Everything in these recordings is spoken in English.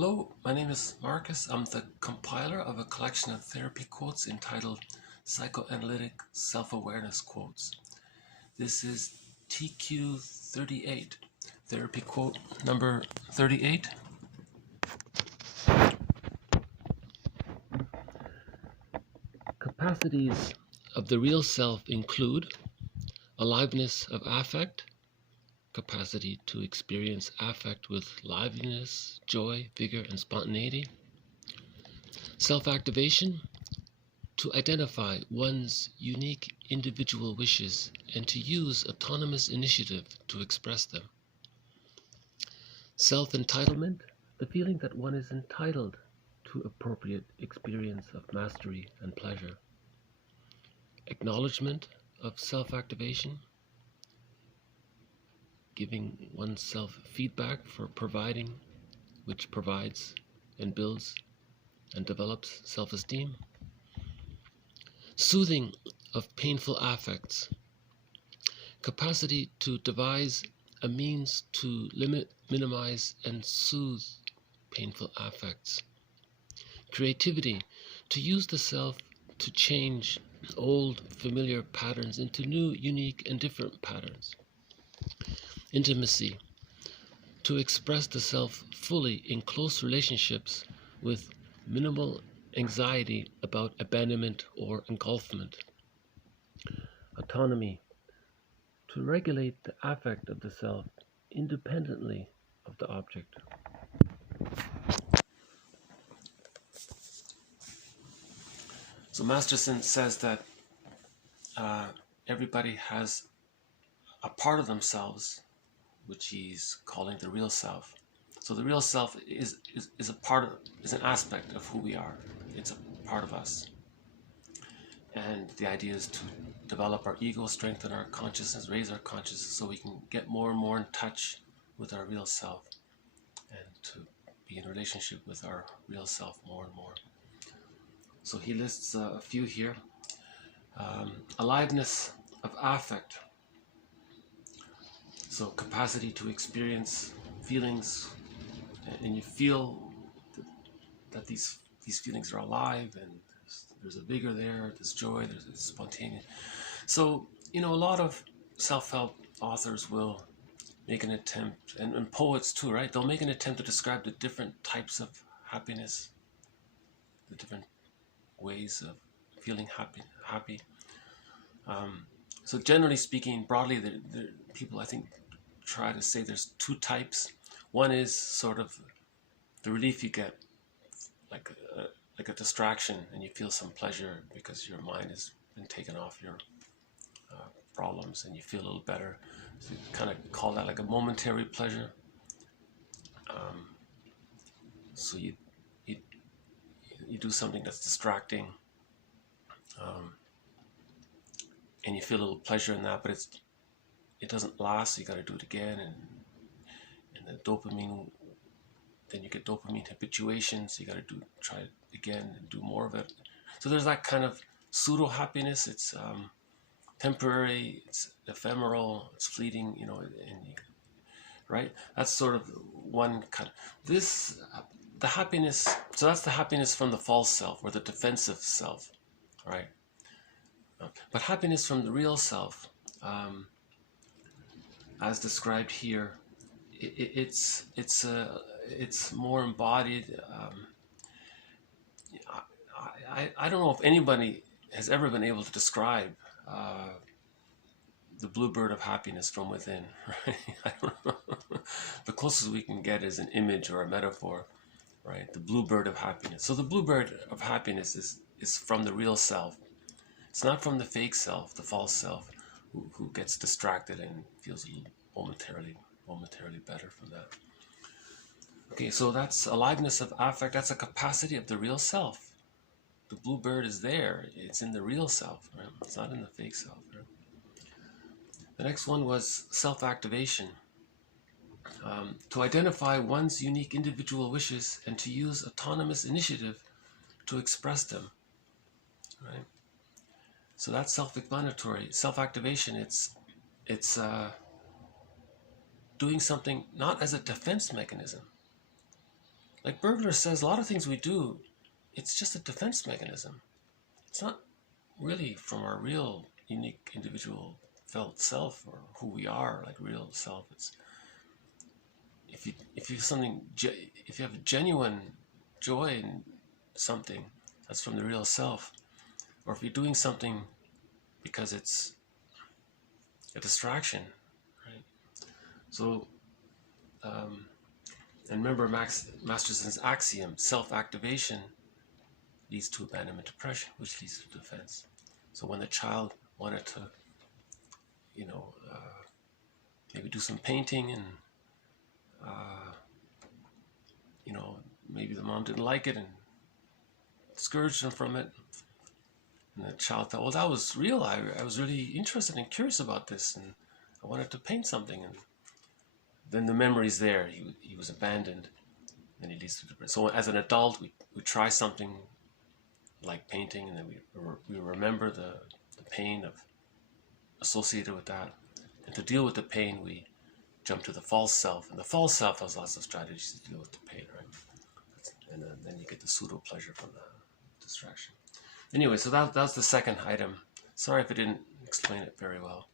Hello, my name is Marcus. I'm the compiler of a collection of therapy quotes entitled Psychoanalytic Self-Awareness Quotes. This is TQ38, therapy quote number 38. Capacities of the real self include aliveness of affect, capacity to experience affect with liveliness, joy, vigor, and spontaneity. Self-activation, to identify one's unique individual wishes and to use autonomous initiative to express them. Self-entitlement, the feeling that one is entitled to appropriate experience of mastery and pleasure. Acknowledgement of self-activation, giving oneself feedback for providing, which provides and builds and develops self-esteem. Soothing of painful affects, capacity to devise a means to limit, minimize, and soothe painful affects. Creativity, to use the self to change old familiar patterns into new, unique, and different patterns. Intimacy, to express the self fully in close relationships with minimal anxiety about abandonment or engulfment. Autonomy, to regulate the affect of the self independently of the object. So Masterson says that everybody has a part of themselves which he's calling the real self. So the real self is an aspect of who we are. It's a part of us. And the idea is to develop our ego, strengthen our consciousness, raise our consciousness so we can get more and more in touch with our real self and to be in relationship with our real self more and more. So he lists a few here. Aliveness of affect. So capacity to experience feelings, and you feel that these feelings are alive, and there's a vigor there, there's joy, there's spontaneity. So, a lot of self-help authors will make an attempt, and poets too, right? They'll make an attempt to describe the different types of happiness, the different ways of feeling happy. So generally speaking, broadly, the people, I think, try to say there's two types. One is sort of the relief you get, like a distraction, and you feel some pleasure because your mind has been taken off your problems, and you feel a little better. So you kind of call that like a momentary pleasure. So you do something that's distracting, and you feel a little pleasure in that, but it doesn't last. So you got to do it again, and the dopamine. Then you get dopamine habituation, so you got to try it again and do more of it. So there's that kind of pseudo happiness. It's temporary, it's ephemeral, it's fleeting, right? That's sort of one kind. The happiness. So that's the happiness from the false self or the defensive self, right? But happiness from the real self, as described here, it's more embodied. I don't know if anybody has ever been able to describe the bluebird of happiness from within, right? I don't know. The closest we can get is an image or a metaphor, right? The bluebird of happiness. So the bluebird of happiness is from the real self. It's not from the fake self, the false self, who gets distracted and feels a little momentarily better from that. Okay, so that's aliveness of affect. That's a capacity of the real self. The bluebird is there. It's in the real self, right? It's not in the fake self. Right? The next one was self-activation. To identify one's unique individual wishes and to use autonomous initiative to express them. Right? So that's self-explanatory. Self-activation, it's doing something not as a defense mechanism. like Bergler says, a lot of things we do, it's just a defense mechanism. It's not really from our real, unique, individual felt self or who we are, like real self. It's if you have a genuine joy in something, that's from the real self. Or if you're doing something because it's a distraction, right? So, and remember Masterson's axiom: self-activation leads to abandonment depression, which leads to defense. So when the child wanted to, maybe do some painting and, maybe the mom didn't like it and discouraged him from it. And the child thought, well, that was real. I was really interested and curious about this, and I wanted to paint something. And then the memory's there. He was abandoned, and it leads to depression. So as an adult, we try something like painting, and then we remember the pain associated with that. And to deal with the pain, we jump to the false self. And the false self has lots of strategies to deal with the pain, right? And then you get the pseudo pleasure from the distraction. Anyway, so that's the second item. Sorry if I didn't explain it very well.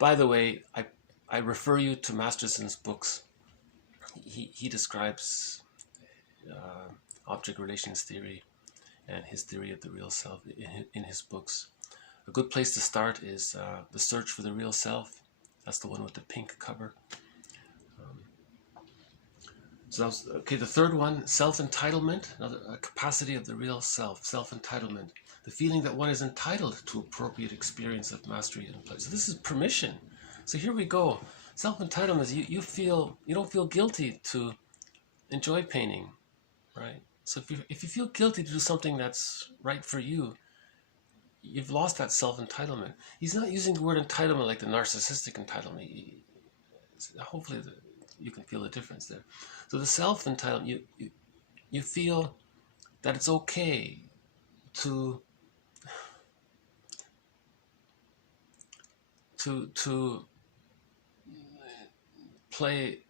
By the way, I refer you to Masterson's books. He describes object relations theory and his theory of the real self in his books. A good place to start is The Search for the Real Self. That's the one with the pink cover. So that was, okay, the third one, self-entitlement, another capacity of the real self, self-entitlement. The feeling that one is entitled to appropriate experience of mastery and pleasure. So this is permission. So here we go. Self-entitlement is you don't feel guilty to enjoy painting, right? So if you feel guilty to do something that's right for you, you've lost that self-entitlement. He's not using the word entitlement like the narcissistic entitlement. Hopefully you can feel the difference there. So the self-entitlement, you feel that it's okay to play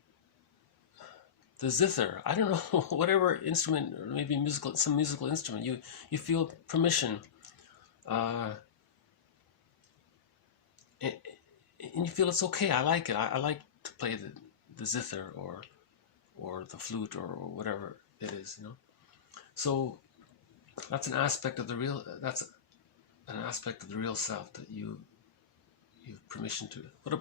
the zither. I don't know, whatever instrument, or maybe some musical instrument. You feel permission, and you feel it's okay. I like it. I like to play the zither or the flute or whatever it is, So that's an aspect of the real. That's an aspect of the real self that you have permission to. What a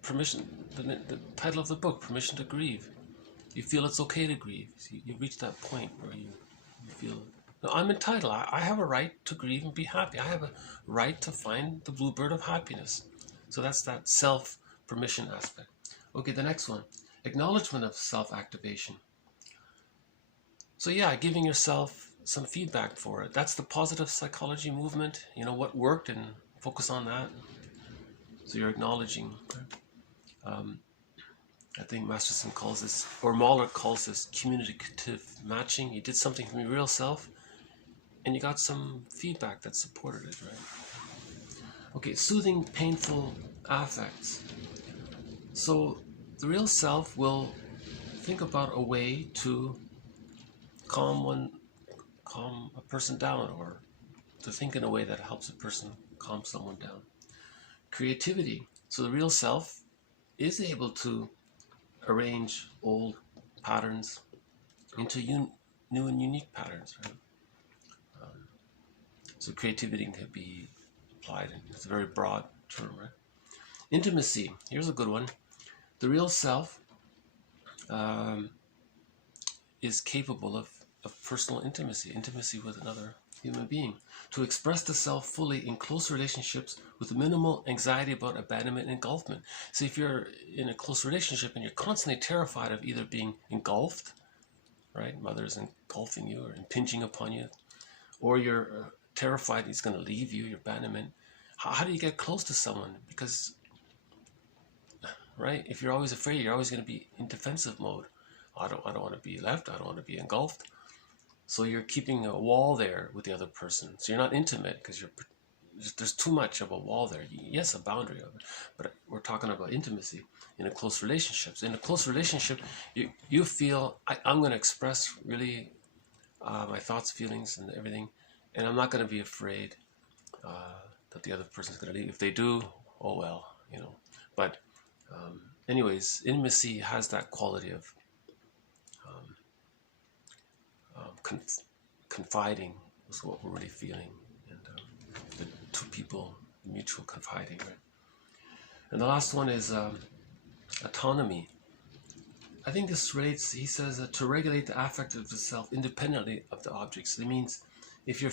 permission! The title of the book: Permission to Grieve. You feel it's okay to grieve. You reach that point where you feel, no, I'm entitled. I have a right to grieve and be happy. I have a right to find the bluebird of happiness. So that's that self-permission aspect. Okay, the next one. Acknowledgement of self-activation. So yeah, giving yourself some feedback for it. That's the positive psychology movement. What worked and focus on that. So you're acknowledging. I think Masterson calls this, or Mahler calls this, communicative matching. You did something from your real self, and you got some feedback that supported it, right? Okay, soothing painful affects. So the real self will think about a way to calm a person down, or to think in a way that helps a person calm someone down. Creativity. So the real self is able to arrange old patterns into new and unique patterns, right? So creativity can be applied. It's a very broad term, right? Intimacy. Here's a good one. The real self is capable of personal intimacy with another human being, to express the self fully in close relationships with minimal anxiety about abandonment and engulfment. So if you're in a close relationship and you're constantly terrified of either being engulfed, right, mother's engulfing you or impinging upon you, or you're terrified he's going to leave you, your abandonment, how do you get close to someone? Because, right, if you're always afraid, you're always going to be in defensive mode. I don't want to be left. I don't want to be engulfed. So you're keeping a wall there with the other person. So you're not intimate because there's too much of a wall there. Yes, a boundary of it, but we're talking about intimacy in a close relationships. In a close relationship, you feel I'm going to express really my thoughts, feelings, and everything, and I'm not going to be afraid that the other person's going to leave. If they do, oh well, But anyways, intimacy has that quality of confiding is what we're really feeling, and the two people mutual confiding, right? And the last one is autonomy. I think this relates, he says, to regulate the affect of the self independently of the objects. It means if you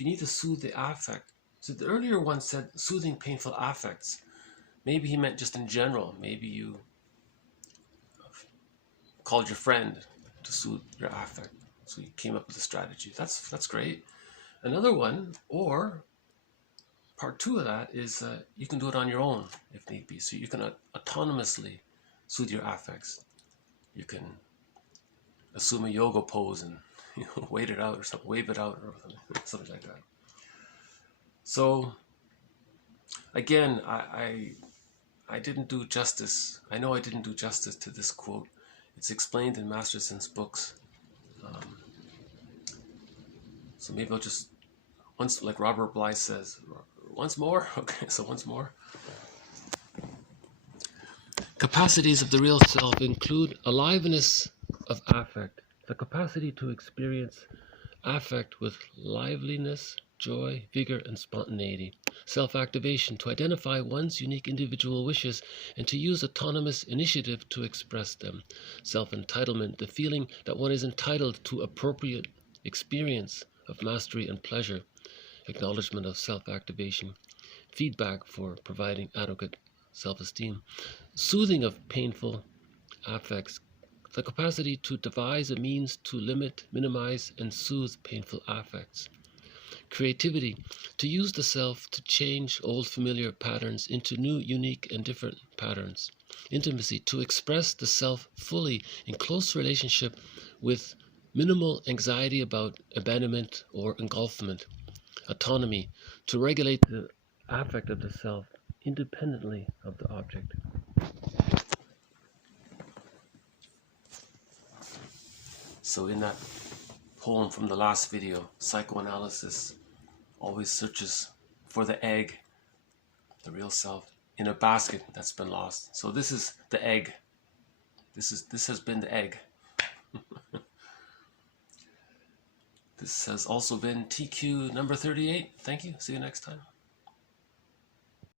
need to soothe the affect. So the earlier one said soothing painful affects. Maybe he meant just in general. Maybe you called your friend to soothe your affect. So you came up with a strategy. That's great. Another one, or part two of that, is you can do it on your own if need be. So you can autonomously soothe your affects. You can assume a yoga pose and wait it out or something, wave it out or something like that. So again, I didn't do justice. I know I didn't do justice to this quote. It's explained in Masterson's books. So maybe I'll just, once, like Robert Bly says, once more? Okay, so once more. Capacities of the real self include aliveness of affect, the capacity to experience affect with liveliness, joy, vigor, and spontaneity. Self-activation, to identify one's unique individual wishes and to use autonomous initiative to express them. Self-entitlement, the feeling that one is entitled to appropriate experience of mastery and pleasure. Acknowledgement of self-activation, feedback for providing adequate self-esteem. Soothing of painful affects, the capacity to devise a means to limit, minimize, and soothe painful affects. Creativity, to use the self to change old familiar patterns into new, unique, and different patterns. Intimacy, to express the self fully in close relationship with minimal anxiety about abandonment or engulfment. Autonomy, to regulate the affect of the self independently of the object. So in that poem from the last video, psychoanalysis always searches for the egg, the real self, in a basket that's been lost. So this is the egg. This has been the egg. This has also been TQ number 38. Thank you. See you next time.